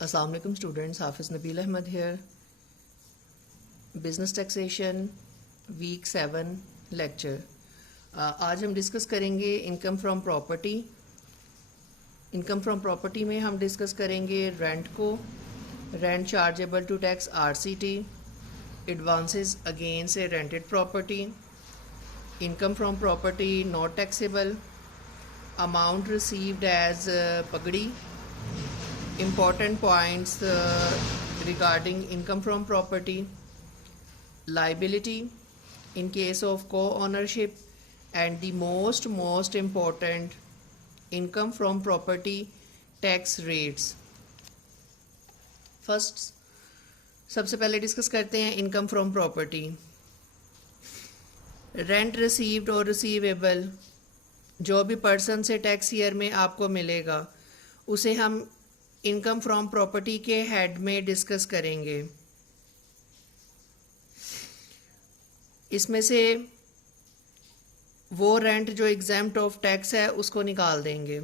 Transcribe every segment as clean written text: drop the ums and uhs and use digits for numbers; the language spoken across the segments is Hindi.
अस्सलाम वालेकुम students, Hafiz Nabeel Ahmad here. Business taxation week 7 lecture. आज हम डिस्कस करेंगे income from property. Income from property में हम डिस्कस करेंगे रेंट को, rent chargeable to tax RCT, advances against a rented property, income from property not taxable, amount received as पगड़ी, important points regarding income from property, liability in case of co-ownership, and the most important, income from property tax rates. First सबसे पहले डिस्कस करते हैं income from property. Rent received और रिसीवेबल जो भी पर्सन से टैक्स ईयर में आपको मिलेगा उसे हम इनकम फ्रॉम प्रॉपर्टी के हेड में डिस्कस करेंगे। इसमें से वो रेंट जो एग्जेम्प्ट ऑफ टैक्स है उसको निकाल देंगे।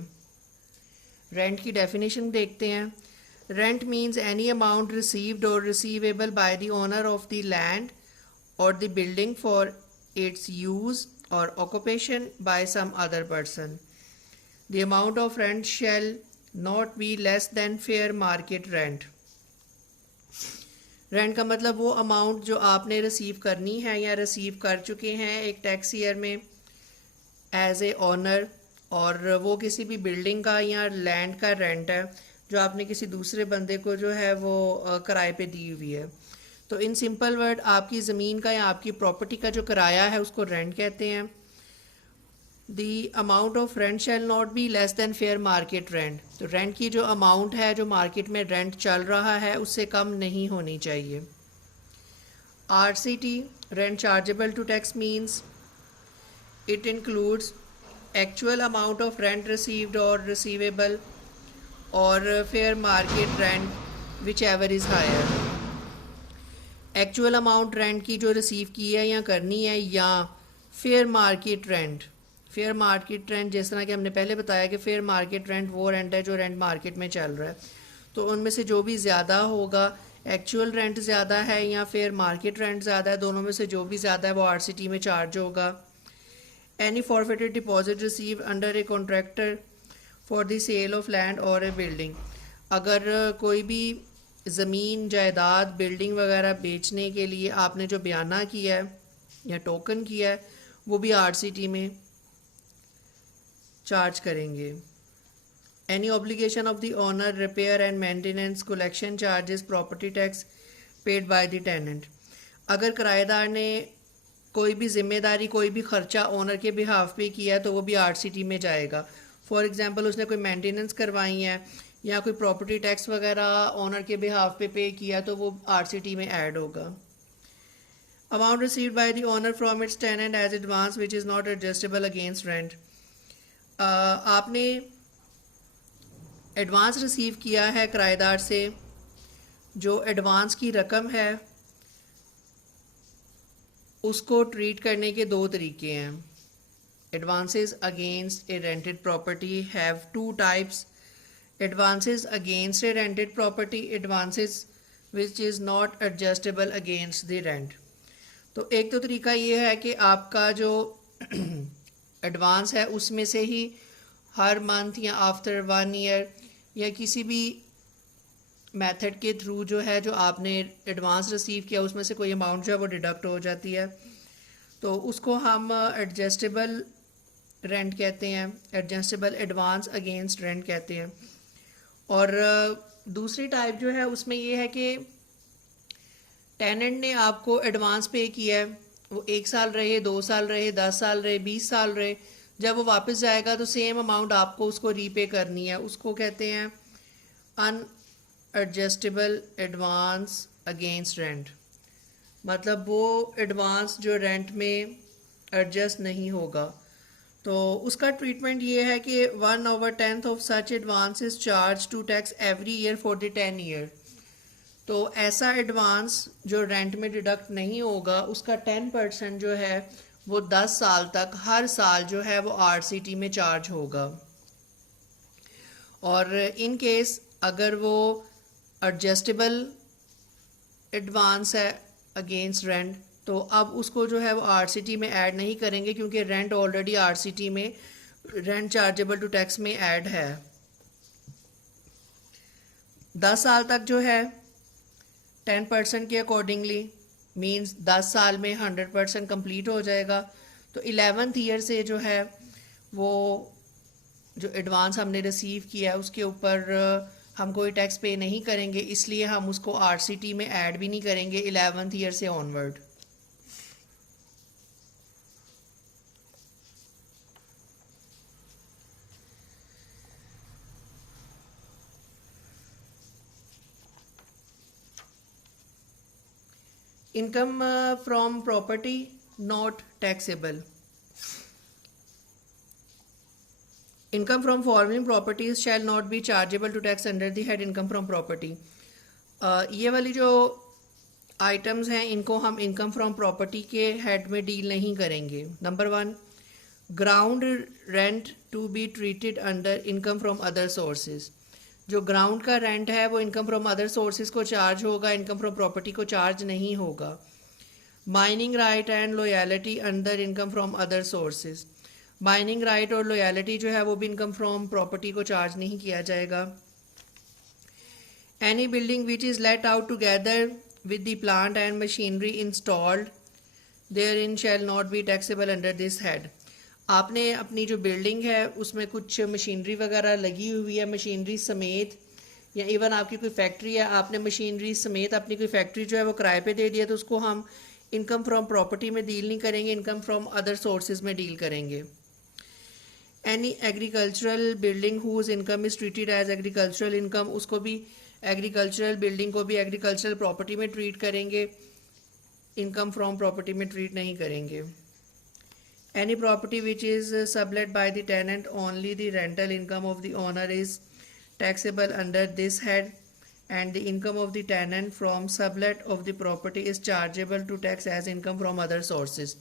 रेंट की डेफिनेशन देखते हैं। Rent means any amount received और receivable by the owner of the land or the building for its use or occupation by some other person. The amount of rent shall not be less than fair market rent. Rent का मतलब वो अमाउंट जो आपने रिसीव करनी है या रिसीव कर चुके हैं एक टैक्स ईयर में एज ए ऑनर, और वो किसी भी बिल्डिंग का या लैंड का रेंट है जो आपने किसी दूसरे बंदे को जो है वो किराए पे दी हुई है। तो इन सिंपल वर्ड आपकी ज़मीन का या आपकी प्रॉपर्टी का जो किराया है उसको रेंट कहते हैं। The amount of rent shall not be less than fair market rent। तो रेंट की जो अमाउंट है जो मार्केट में रेंट चल रहा है उससे कम नहीं होनी चाहिए। RCT rent chargeable to tax means it includes actual amount of rent received और रिसीवेबल और fair market rent whichever is higher. Actual amount rent की जो रिसीव की है या करनी है, या fair market rent. Fair market rent जिस तरह कि हमने पहले बताया कि फेयर मार्केट रेंट वो रेंट है जो रेंट मार्केट में चल रहा है, तो उनमें से जो भी ज़्यादा होगा, एक्चुअल रेंट ज़्यादा है या फेयर मार्केट रेंट ज़्यादा है, दोनों में से जो भी ज़्यादा है वो आरसीटी में चार्ज होगा। Any forfeited deposit receive under a contractor for the sale of land और ए बिल्डिंग। अगर कोई भी ज़मीन जायदाद बिल्डिंग वगैरह बेचने के लिए आपने जो बयाना किया है या टोकन किया है वो भी आरसीटी में चार्ज करेंगे। Any obligation of the owner, repair and maintenance, collection charges, property tax paid by the tenant. अगर किराएदार ने कोई भी जिम्मेदारी कोई भी खर्चा ओनर के बिहाफ पे किया है तो वो भी आरसीटी में जाएगा। फॉर एग्जांपल उसने कोई मेंटेनेंस करवाई है या कोई प्रॉपर्टी टैक्स वगैरह ओनर के बिहाफ पे किया तो वो आरसीटी में ऐड होगा। Amount received by the owner from its tenant as advance which is not adjustable against rent. आपने एडवांस रिसीव किया है किराएदार से, जो एडवांस की रकम है उसको ट्रीट करने के दो तरीके हैं। Advances against a rented property have two types. Advances against a rented property, advances which is not adjustable against the rent. तो एक तो तरीका ये है कि आपका जो एडवांस है उसमें से ही हर मंथ या आफ्टर 1 ईयर या किसी भी मेथड के थ्रू जो है जो आपने एडवांस रिसीव किया उसमें से कोई अमाउंट जो है वो डिडक्ट हो जाती है, तो उसको हम एडजस्टेबल रेंट कहते हैं, एडजस्टेबल एडवांस अगेंस्ट रेंट कहते हैं। और दूसरी टाइप जो है उसमें ये है कि टेनेंट ने आपको एडवांस पे किया है, वो 1 साल रहे, 2 साल रहे, 10 साल रहे, 20 साल रहे, जब वो वापस जाएगा तो सेम अमाउंट आपको उसको रीपे करनी है। उसको कहते हैं अनएडजस्टेबल एडवांस अगेंस्ट रेंट। मतलब वो एडवांस जो रेंट में एडजस्ट नहीं होगा। तो उसका ट्रीटमेंट ये है कि 1/10 of such advance is charge to tax every year for the 10 year. तो ऐसा एडवांस जो रेंट में डिडक्ट नहीं होगा उसका 10% जो है वो 10 साल तक हर साल जो है वो आरसीटी में चार्ज होगा। और इन केस अगर वो एडजस्टेबल एडवांस है अगेंस्ट रेंट, तो अब उसको जो है वो आरसीटी में ऐड नहीं करेंगे क्योंकि रेंट ऑलरेडी आरसीटी में रेंट चार्जेबल टू टैक्स में ऐड है। 10 साल तक जो है 10% के अकॉर्डिंगली मींस 10 साल में 100% कंप्लीट हो जाएगा। तो 11th ईयर से जो है वो जो एडवांस हमने रिसीव किया है उसके ऊपर हम कोई टैक्स पे नहीं करेंगे, इसलिए हम उसको आरसीटी में ऐड भी नहीं करेंगे 11th ईयर से onward. Income from property not taxable. Income from following properties shall not be chargeable to tax under the head income from property। ये वाली जो आइटम्स हैं इनको हम इनकम फ्रॉम प्रॉपर्टी के हेड में डील नहीं करेंगे। Number 1, ground rent to be treated under income from other sources. जो ग्राउंड का रेंट है वो इनकम फ्रॉम अदर सोर्सेज को चार्ज होगा, इनकम फ्रॉम प्रॉपर्टी को चार्ज नहीं होगा। Mining right and loyalty under income from other sources. Mining right और लॉयल्टी जो है वो भी इनकम फ्रॉम प्रॉपर्टी को चार्ज नहीं किया जाएगा। Any building which is let out together with the plant and machinery installed therein shall not be taxable under this head. आपने अपनी जो बिल्डिंग है उसमें कुछ मशीनरी वगैरह लगी हुई है, मशीनरी समेत, या इवन आपकी कोई फैक्ट्री है, आपने मशीनरी समेत अपनी कोई फैक्ट्री जो है वो किराए पे दे दिया, तो उसको हम इनकम फ्रॉम प्रॉपर्टी में डील नहीं करेंगे, इनकम फ्रॉम अदर सोर्सेज में डील करेंगे। Any agricultural building whose income is treated as agricultural income, उसको भी एग्रीकल्चरल बिल्डिंग को भी एग्रीकल्चरल प्रॉपर्टी में ट्रीट करेंगे, इनकम फ्रॉम प्रॉपर्टी में ट्रीट नहीं करेंगे। Any property which is sublet by the tenant only the rental income of the owner is taxable under this head and the income of the tenant from sublet of the property is chargeable to tax as income from other sources.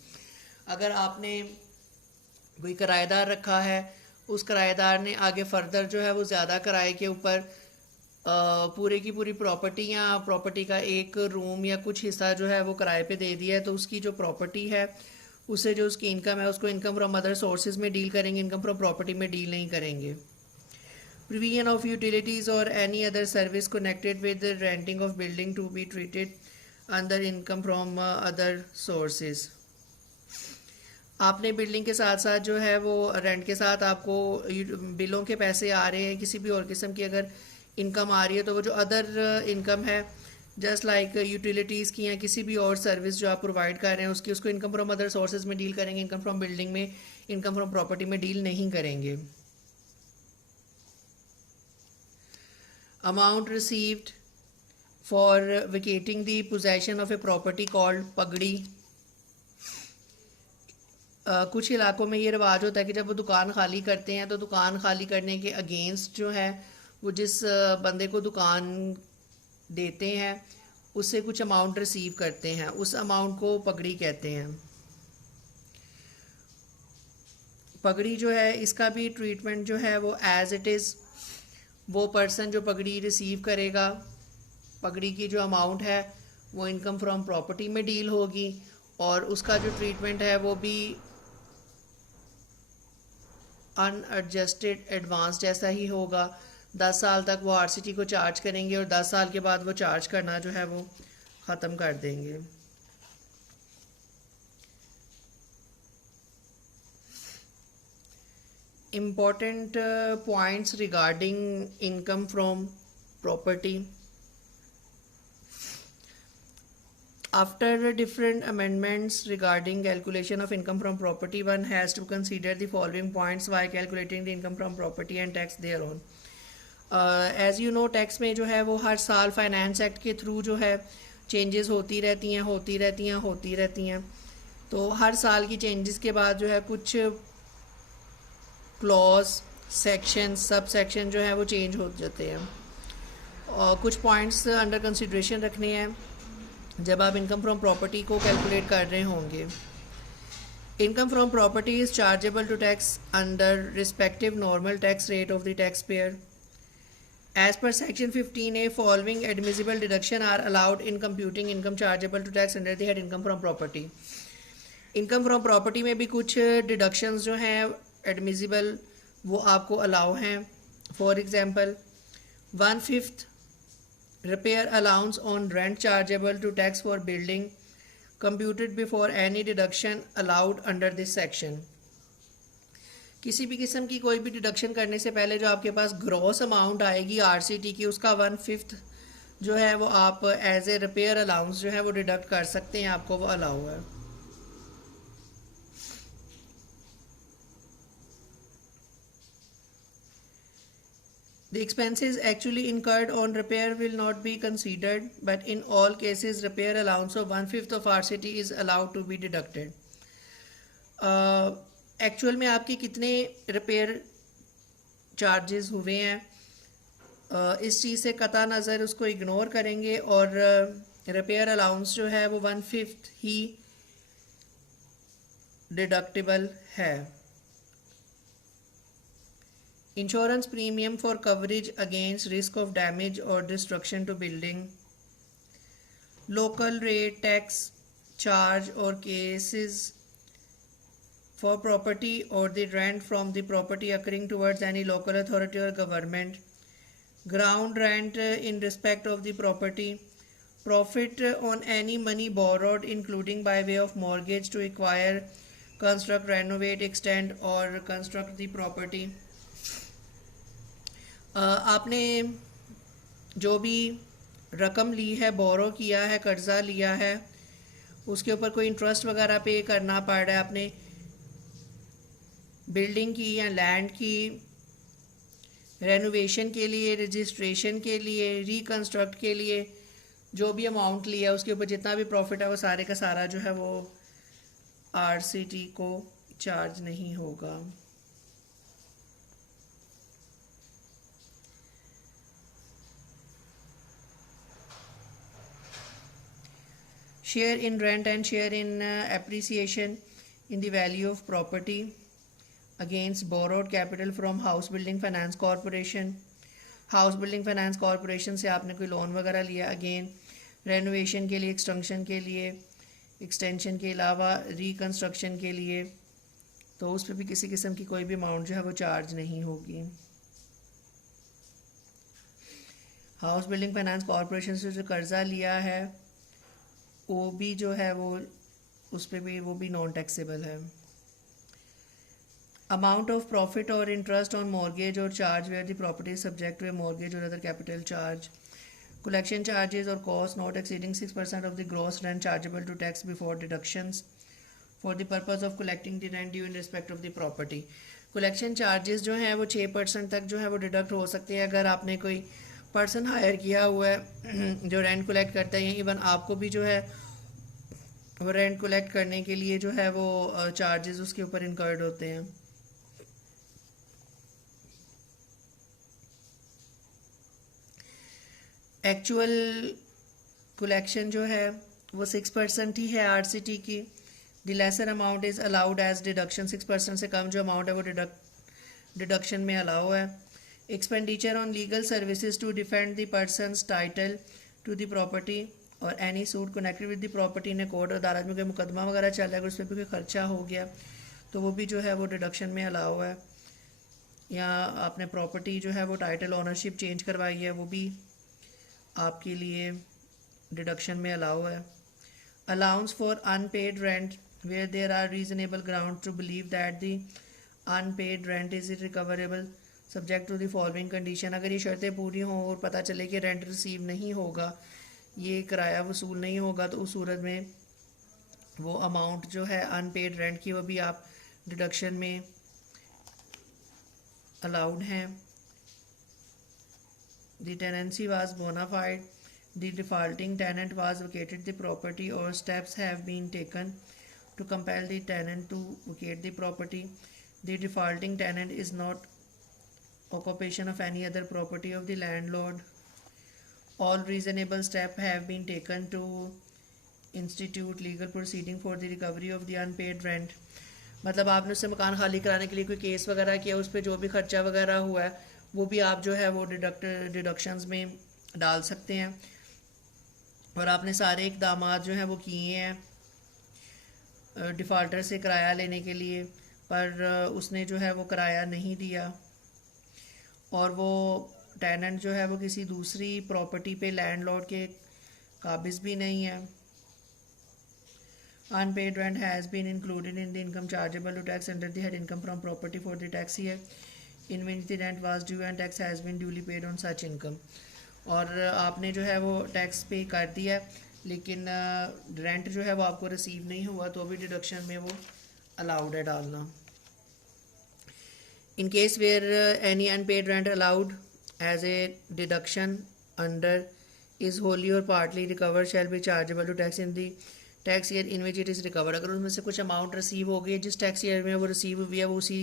अगर आपने कोई किराएदार रखा है, उस किराएदार ने आगे फर्दर जो है वो ज़्यादा किराए के ऊपर पूरे की पूरी प्रॉपर्टी या प्रॉपर्टी का एक रूम या कुछ हिस्सा जो है वो किराए पे दे दिया है, तो उसकी जो प्रॉपर्टी है उससे जो उसकी इनकम है उसको इनकम फ्रॉम अदर सोर्सेज में डील करेंगे, इनकम फ्रॉम प्रॉपर्टी में डील नहीं करेंगे। प्रोविजन ऑफ यूटिलिटीज़ और any other service connected with renting of building to be treated under income from other sources. आपने बिल्डिंग के साथ साथ जो है वो रेंट के साथ आपको बिलों के पैसे आ रहे हैं, किसी भी और किस्म की अगर इनकम आ रही है, तो वो जो अदर इनकम है जस्ट लाइक यूटिलिटीज़ की या किसी भी और सर्विस जो आप प्रोवाइड कर रहे हैं उसकी, उसको इनकम फ्रॉम अदर सोर्सेज में डील करेंगे, इनकम फ्रॉम बिल्डिंग में, इनकम फ्रॉम प्रॉपर्टी में डील नहीं करेंगे। Amount received for vacating the possession of a property called पगड़ी। कुछ इलाकों में ये रिवाज होता है कि जब वो दुकान खाली करते हैं तो दुकान खाली करने के अगेंस्ट जो है वो जिस बंदे को दुकान देते हैं उससे कुछ अमाउंट रिसीव करते हैं, उस अमाउंट को पगड़ी कहते हैं। पगड़ी जो है इसका भी ट्रीटमेंट जो है वो एज इट इज़, वो पर्सन जो पगड़ी रिसीव करेगा, पगड़ी की जो अमाउंट है वो इनकम फ्रॉम प्रॉपर्टी में डील होगी और उसका जो ट्रीटमेंट है वो भी अनएडजस्टेड एडवांस जैसा ही होगा। 10 साल तक वो आरसीटी को चार्ज करेंगे और 10 साल के बाद वो चार्ज करना जो है वो ख़त्म कर देंगे। Important points regarding income from property. After different amendments regarding calculation of income from property, one has to consider the following points while calculating the income from property and tax thereon. As you know, tax में जो है वो हर साल फाइनेंस एक्ट के थ्रू जो है चेंजेस होती रहती हैं। तो हर साल की चेंजेस के बाद जो है कुछ क्लॉज, सेक्शन, सब सेक्शन जो है वो चेंज हो जाते हैं और कुछ पॉइंट्स अंडर कंसिडरेशन रखने हैं जब आप इनकम फ्रॉम प्रॉपर्टी को कैलकुलेट कर रहे होंगे। Income from property is chargeable to tax under respective normal tax rate of the taxpayer. As per section 15A, following admissible deduction are allowed in computing income chargeable to tax under the head income from property. Income from property में भी कुछ डिडक्शंस जो हैं एडमिसिबल वो आपको अलाउ हैं. For example 1/5 repair allowance on rent chargeable to tax for building computed before any deduction allowed under this section. किसी भी किस्म की कोई भी डिडक्शन करने से पहले जो आपके पास ग्रॉस अमाउंट आएगी आरसीटी की, उसका 1/5 जो है वो आप एज ए रिपेयर अलाउंस जो है वो डिडक्ट कर सकते हैं, आपको वो अलाउ है. The expenses actually incurred on repair will not be considered, but in all cases repair allowance of 1/5 of RCT is allowed to be deducted. Actual में आपके कितने रिपेयर चार्जेस हुए हैं, इस चीज़ से कता नज़र उसको इग्नोर करेंगे और रिपेयर अलाउंस जो है वो 1/5 ही डिडक्टिबल है. Insurance premium for coverage against risk of damage or destruction to building. Local rate tax charge और cesses for property or the rent from the property occurring towards any local authority or government. Ground rent in respect of the property. Profit on any money borrowed including by way of mortgage to acquire, construct, renovate, extend or construct the property. आपने जो भी रकम ली है, बोरो किया है, कर्जा लिया है, उसके ऊपर कोई इंटरेस्ट वगैरह पे करना पड़ रहा है, आपने बिल्डिंग की या लैंड की रेनोवेशन के लिए, रजिस्ट्रेशन के लिए, रिकंस्ट्रक्ट के लिए जो भी अमाउंट लिया उसके ऊपर जितना भी प्रॉफिट है वो सारे का सारा जो है वो आरसीटी को चार्ज नहीं होगा. Share in rent and share in appreciation in the value of property against borrowed capital from House Building Finance Corporation. House Building Finance Corporation से आपने कोई लोन वगैरह लिया, अगेन रेनोवेशन के लिए, एक्सटेंशन के लिए, एक्सटेंशन के अलावा रिकंस्ट्रक्शन के लिए, तो उस पर भी किसी किस्म की कोई भी अमाउंट जो है वो चार्ज नहीं होगी. हाउस बिल्डिंग फाइनेंस कॉरपोरेशन से जो कर्जा लिया है वो भी जो है वो उस पर भी वो भी नॉन टैक्सेबल है. अमाउंट ऑफ प्रॉफिट और interest on mortgage or charge where the property subject to a mortgage or other capital charge. collection charges or costs not exceeding 6% of the gross rent chargeable to tax before deductions for the purpose of collecting the rent due in respect of the property. collection charges जो हैं वो 6% तक जो है वो डिडक्ट हो सकते हैं अगर आपने कोई पर्सन हायर किया हुआ है जो रेंट कलेक्ट करता है. इवन आपको भी जो है वो रेंट कलेक्ट करने के लिए जो है वो चार्जेस उसके ऊपर इनकर्ड होते हैं. एक्चुअल कलेक्शन जो है वो 6% ही है आरसीटी की. The lesser amount is allowed as deduction. 6% से कम जो अमाउंट है वो डिडक्शन में अलाउ है. Expenditure on legal services to defend the person's title to the property और any suit connected with the property ने कोर्ट अदालत में कोई मुकदमा वगैरह चल रहा है अगर उस पर भी कोई खर्चा हो गया तो वो भी जो है वो डिडक्शन में अलाउ है. या आपने प्रॉपर्टी जो है वो टाइटल ओनरशिप चेंज करवाई है वो भी आपके लिए डिडक्शन में अलाउ है. Allowance for unpaid rent where there are reasonable ground to believe that the unpaid rent is recoverable subject to the following condition. अगर ये शर्तें पूरी हों और पता चले कि रेंट रिसीव नहीं होगा, ये किराया वसूल नहीं होगा, तो उस सूरत में वो अमाउंट जो है अनपेड रेंट की वो भी आप डिडक्शन में अलाउड हैं. The tenancy was bona fide. The defaulting tenant was vacated the property or steps have been taken to compel the tenant to vacate the property. The defaulting tenant is not occupation of any other property of the landlord. All reasonable steps have been taken to institute legal proceeding for the recovery of the unpaid rent. मतलब आपने उससे मकान खाली कराने के लिए कोई केस वगैरह किया, उस पर जो भी खर्चा वगैरह हुआ है वो भी आप जो है वो डिडक्शंस में डाल सकते हैं। और आपने सारे इकदाम जो हैं वो किए हैं डिफ़ॉल्टर से किराया लेने के लिए, पर उसने जो है वो किराया नहीं दिया, और वो टेनेंट जो है वो किसी दूसरी प्रॉपर्टी पे लैंडलॉर्ड के काबिज़ भी नहीं है। Unpaid rent has been included in the income chargeable to tax under the head income from property for the tax year in which the rent was due and tax has been duly paid on such income। और आपने जो है वो टैक्स पे कर दिया लेकिन रेंट जो है वो आपको रिसीव नहीं हुआ, तो अभी डिडक्शन में वो अलाउड है डालना। In case where any unpaid rent allowed as a deduction under is wholly or partly recovered shall be chargeable to tax in the tax year in which it is recovered। अगर उसमें से कुछ अमाउंट रिसीव हो गई जिस टैक्स ईयर में वो रिसीव हुई है वो उसी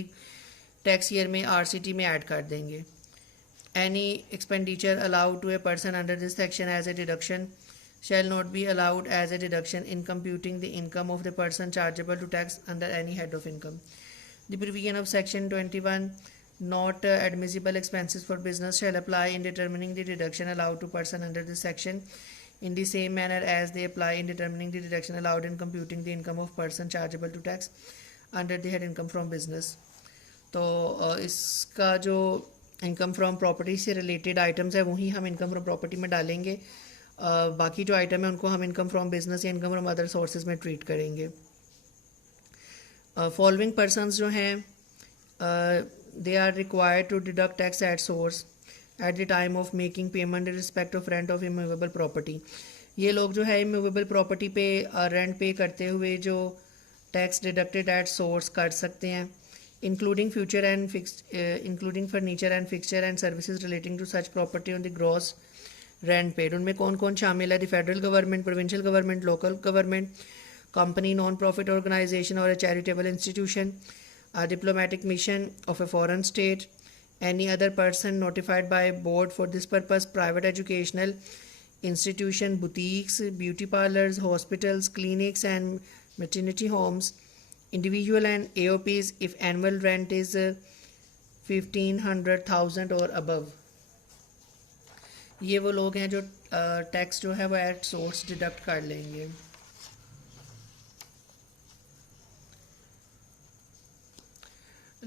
टैक्स ईयर में आरसीटी में ऐड कर देंगे। Any expenditure allowed to a person under this section as a deduction shall not be allowed as a deduction in computing the income of the person chargeable to tax under any head of income। The provision of section 21 not admissible expenses for business shall apply in determining the deduction allowed to person under this section in the same manner as they apply in determining the deduction allowed in computing the income of person chargeable to tax under the head income from business। तो इसका जो इनकम फ्रॉम प्रॉपर्टी से रिलेटेड आइटम्स है वही हम इनकम फ्रॉम प्रॉपर्टी में डालेंगे, बाकी जो आइटम है उनको हम इनकम फ्रॉम बिजनेस या इनकम फ्रॉम अदर सोर्सेज में ट्रीट करेंगे। फॉलोइंग पर्सनस जो हैं they are required to deduct tax at source at the time of making payment in respect of rent of immovable property. ये लोग जो है इमूवेबल प्रॉपर्टी पे रेंट पे करते हुए जो टैक्स डिडक्टेड एट सोर्स कर सकते हैं, including furniture and fixture and services relating to such property on the gross rent paid। उनमें कौन कौन शामिल है? The federal government, provincial government, local government, company, non profit organization और a charitable institution, a diplomatic mission of a foreign state, any other person notified by board for this purpose, private educational institution, boutiques, beauty parlors, hospitals, clinics and maternity homes, individual and AOPs if annual rent is 1500,000 और above। ये वो लोग हैं जो टैक्स जो है वो एट सोर्स डिडक्ट कर लेंगे।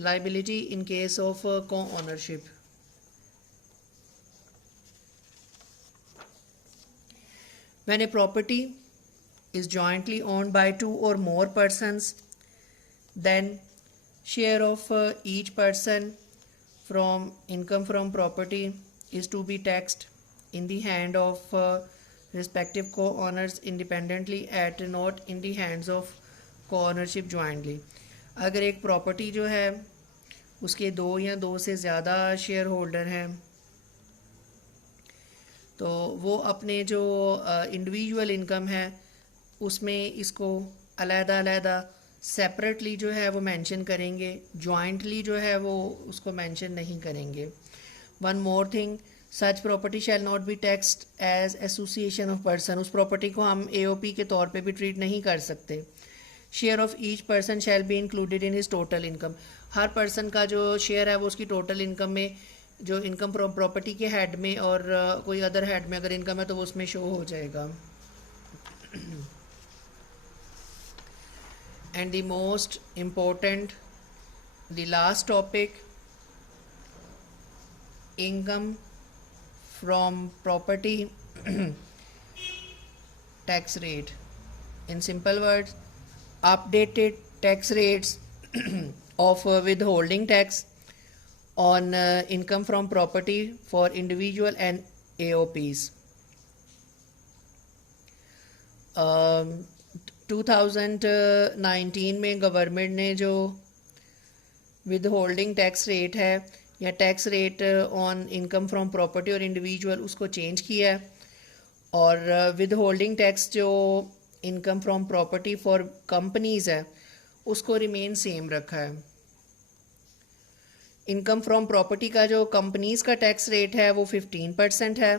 लाइबिलिटी इन केस ऑफ को ownership. When a property is jointly owned by two or more persons, then share of each person from income from property is to be taxed in the hand of respective co-owners independently at not in the hands of co-ownership jointly। अगर एक प्रॉपर्टी जो है उसके दो या दो से ज़्यादा शेयर होल्डर हैं तो वो अपने जो इंडिविजुअल इनकम है उसमें इसको अलग-अलग सेपरेटली जो है वो मेंशन करेंगे, जॉइंटली जो है वो उसको मेंशन नहीं करेंगे। One more thing, such property shall not be taxed as association of person. उस प्रॉपर्टी को हम एओपी के तौर पे भी ट्रीट नहीं कर सकते। Share of each person shall be included in his total income. Her person का जो शेयर है वो उसकी टोटल इनकम में, जो इनकम फ्रॉम प्रॉपर्टी के हेड में और कोई अदर हेड में अगर इनकम है तो वो उसमें शो हो जाएगा। And the most important, the last topic, income from property tax rate। In simple words, updated tax rates of withholding tax on income from property for individual and AOPs। 2019 में गवर्नमेंट ने जो विद होल्डिंग टैक्स रेट है या tax rate on income from property और इंडिविजुअल उसको चेंज किया है, और विद होल्डिंग टैक्स जो income from property for companies है उसको रिमेन सेम रखा है। इनकम फ्रॉम प्रॉपर्टी का जो कंपनीज का टैक्स रेट है वो 15% है,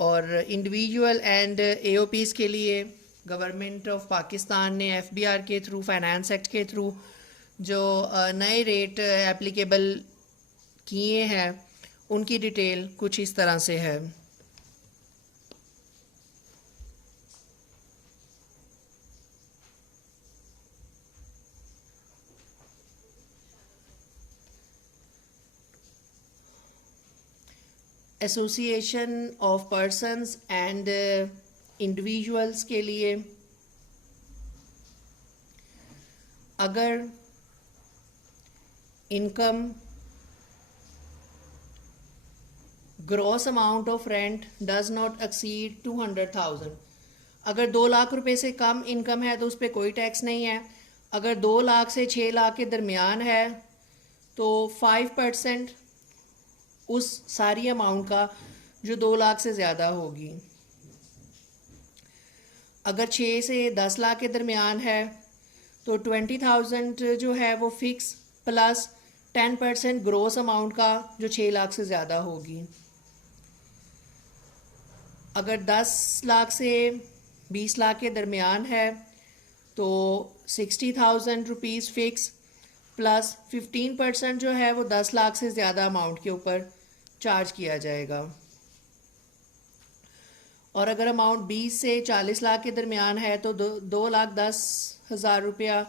और इंडिविजुअल एंड एओपीज़ के लिए गवर्नमेंट ऑफ पाकिस्तान ने एफबीआर के थ्रू, फाइनेंस एक्ट के थ्रू जो नए रेट एप्लीकेबल किए हैं उनकी डिटेल कुछ इस तरह से है। Association of persons and individuals के लिए अगर income gross amount of rent does not exceed 200,000, अगर 2 लाख रुपए से कम इनकम है तो उस पर कोई टैक्स नहीं है। अगर 2 लाख से 6 लाख के दरमियान है तो 5% उस सारी अमाउंट का जो 2 लाख से ज़्यादा होगी। अगर 6 से 10 लाख के दरमियान है तो 20,000 जो है वो फिक्स प्लस 10% ग्रोस अमाउंट का जो 6 लाख से ज़्यादा होगी। अगर 10 लाख से 20 लाख के दरमियान है तो 60,000 रुपीज़ फिक्स प्लस 15% जो है वो 10 लाख से ज़्यादा अमाउंट के ऊपर चार्ज किया जाएगा। और अगर अमाउंट 20 से 40 लाख के दरमियान है तो 2,10,000 रुपया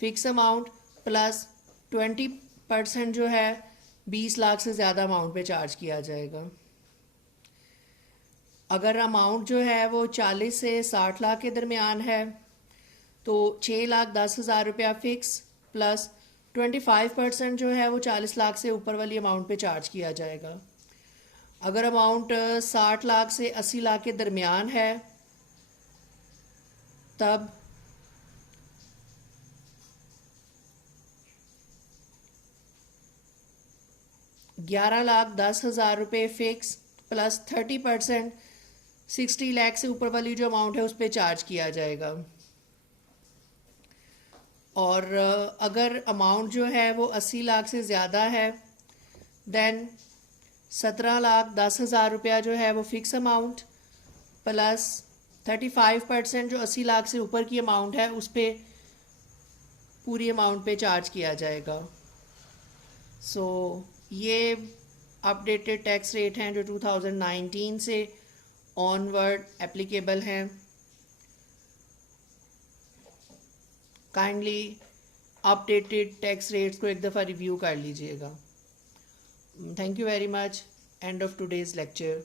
फिक्स अमाउंट प्लस 20% जो है 20 लाख से ज़्यादा अमाउंट पे चार्ज किया जाएगा। अगर अमाउंट जो है वो 40 से 60 लाख के दरमियान है तो 6,10,000 रुपया फिक्स प्लस 25% जो है वो 40 लाख से ऊपर वाली अमाउंट पे चार्ज किया जाएगा। अगर अमाउंट 60 लाख से 80 लाख के दरमियान है तब $11,10,000 रुपये फिक्स प्लस 30% 60 लाख से ऊपर वाली जो अमाउंट है उस पर चार्ज किया जाएगा। और अगर अमाउंट जो है वो 80 लाख से ज़्यादा है देन 17,10,000 रुपया जो है वो फिक्स अमाउंट प्लस 35% जो 80 लाख से ऊपर की अमाउंट है उस पर पूरी अमाउंट पे चार्ज किया जाएगा। सो ये अपडेटेड टैक्स रेट हैं जो 2019 से ऑनवर्ड एप्लीकेबल हैं। काइंडली अपडेटेड टैक्स रेट्स को एक दफ़ा रिव्यू कर लीजिएगा। Thank you very much. End of today's lecture.